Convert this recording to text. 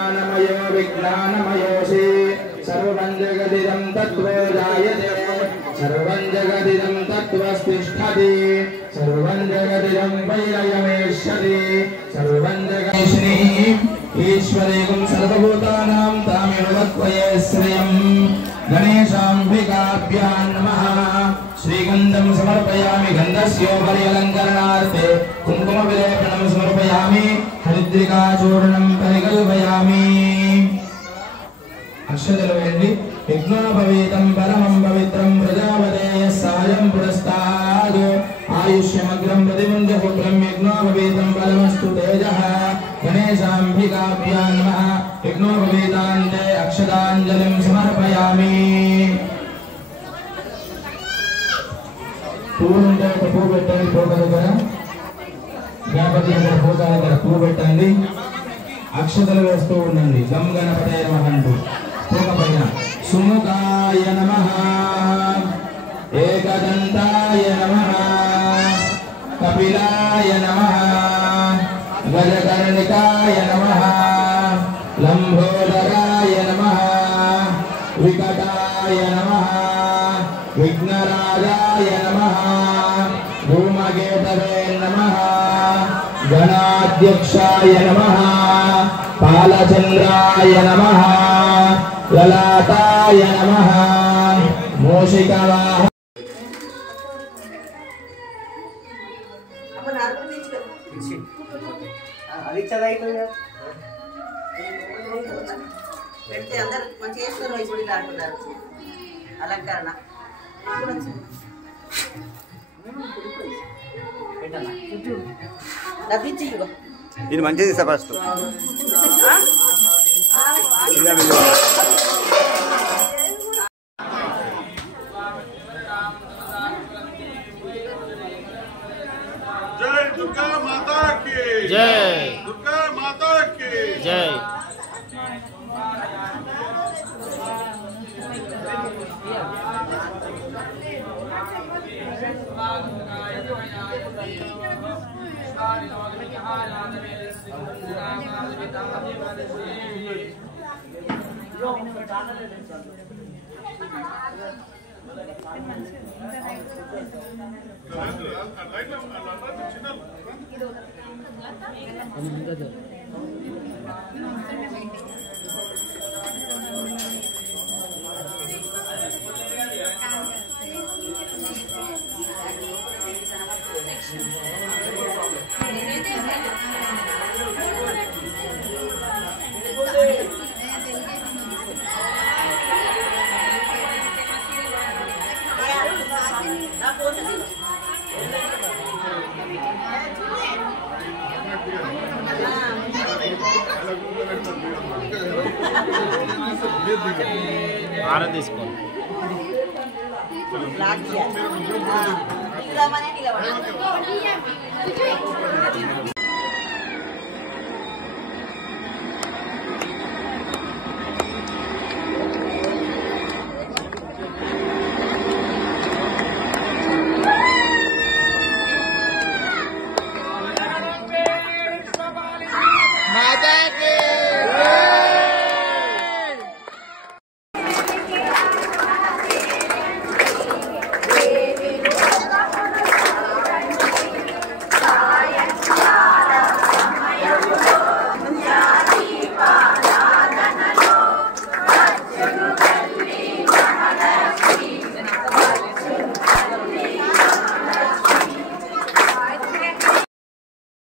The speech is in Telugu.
ज्ञानमयो विज्ञानमयोऽसि सर्वं जगदिदं तत्त्वो जायते सर्वं जगदिदं तत्त्वस्तिष्ठति सर्वं जगदिदं वैलयमेष्यति सर्वं जगदीश्वरी ईश्वरेकं सर्वभूतानां तामेवत्वये श्रियं गणेशाम्बिकाभ्यां नमः। श्रीगन्धं समर्पयामि गन्धस्योपरि अलङ्करणार्थे कुङ्कुमविलेपनं समर्पयामि हरिद्रिकाचूर्णं परिकल्पयामि। अक्षतलु वेण्डि यज्ञोपवीतं परमं पवित्रं प्रजापतेः सायं पुरस्ताद् आयुष्यमग्रं प्रतिबन्धपुत्रं यज्ञोपवीतं बलमस्तु तेजः। गणेशाम्बिकाभ्यां नमः। यज्ञोपवीतान्ते अक्षताञ्जलिं समर्पयामि। పూలుంటే ఒక పువ్వు పెట్టండి పూల దగ్గర గణపతి దగ్గర పూజ దగ్గర పువ్వు పెట్టండి అక్షతలు వేస్తూ ఉండండి గం గణపతయ నమః అంటూ పూల పైన సుముఖాయ నమః ఏకదంతాయ నమః కపిలాయ నమః గజకర్ణికాయ నమః లంబోదరాయ నమః వికటాయ నమః विघ्नराजाय नमः धूमकेतवे नमः गणाध्यक्षाय नमः पालचन्द्राय नमः ललाटाय नमः मूषिकवाहनाय अलंकरण ఇది మంచిది సార్ ఫస్ట్ जय दुर्गा माता की जय दुर्गा माता की जय आरती लाग